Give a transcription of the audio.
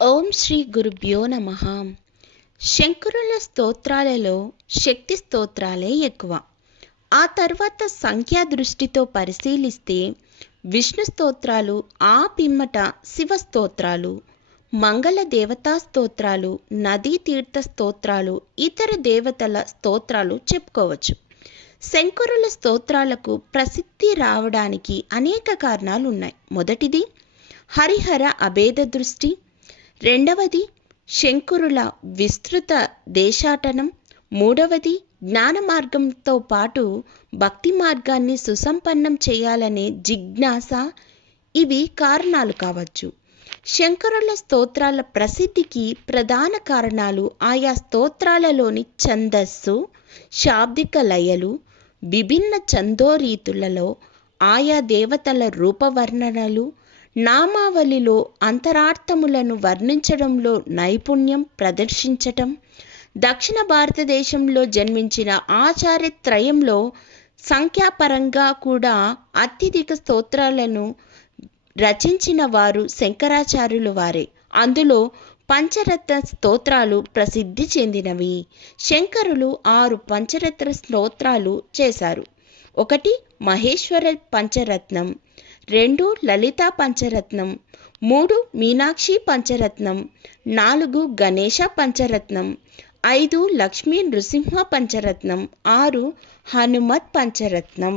ఓం శ్రీ గురుభ్యో నమ. శంకరుల స్తోత్రాలలో శక్తి స్తోత్రాలే ఎక్కువ. ఆ తర్వాత సంఖ్యా దృష్టితో పరిశీలిస్తే విష్ణు స్తోత్రాలు ఆ పిమ్మట శివ స్తోత్రాలు మంగళ దేవతా స్తోత్రాలు నదీ తీర్థ స్తోత్రాలు ఇతర దేవతల స్తోత్రాలు చెప్పుకోవచ్చు. శంకరుల స్తోత్రాలకు ప్రసిద్ధి రావడానికి అనేక కారణాలు ఉన్నాయి మొదటిది హరిహర అభేద దృష్టి రెండవది శంకురుల విస్తృత దేశాటనం. మూడవది జ్ఞాన మార్గంతో పాటు భక్తి మార్గాన్ని సుసంపన్నం చేయాలనే జిజ్ఞాస. ఇవి కారణాలు కావచ్చు. శంకరుల స్తోత్రాల ప్రసిద్ధికి ప్రధాన కారణాలు ఆయా స్తోత్రాలలోని ఛందస్సు శాబ్దిక లయలు విభిన్న ఛందోరీతులలో ఆయా దేవతల రూపవర్ణనలు నామావళిలో అంతరార్థములను వర్ణించడంలో నైపుణ్యం ప్రదర్శించటం. దక్షిణ భారతదేశంలో జన్మించిన ఆచార్యత్రయంలో సంఖ్యాపరంగా కూడా అత్యధిక స్తోత్రాలను రచించిన వారు శంకరాచార్యులు వారే. అందులో పంచరత్న స్తోత్రాలు ప్రసిద్ధి చెందినవి. శంకరులు ఆరు పంచరత్న స్తోత్రాలు చేశారు. ఒకటి మహేశ్వర పంచరత్నం. రెండు లలిత పంచరత్నం మూడు మీనాక్షి పంచరత్నం నాలుగు గణేష పంచరత్నం ఐదు లక్ష్మీ నృసింహ పంచరత్నం ఆరు హనుమత్ పంచరత్నం.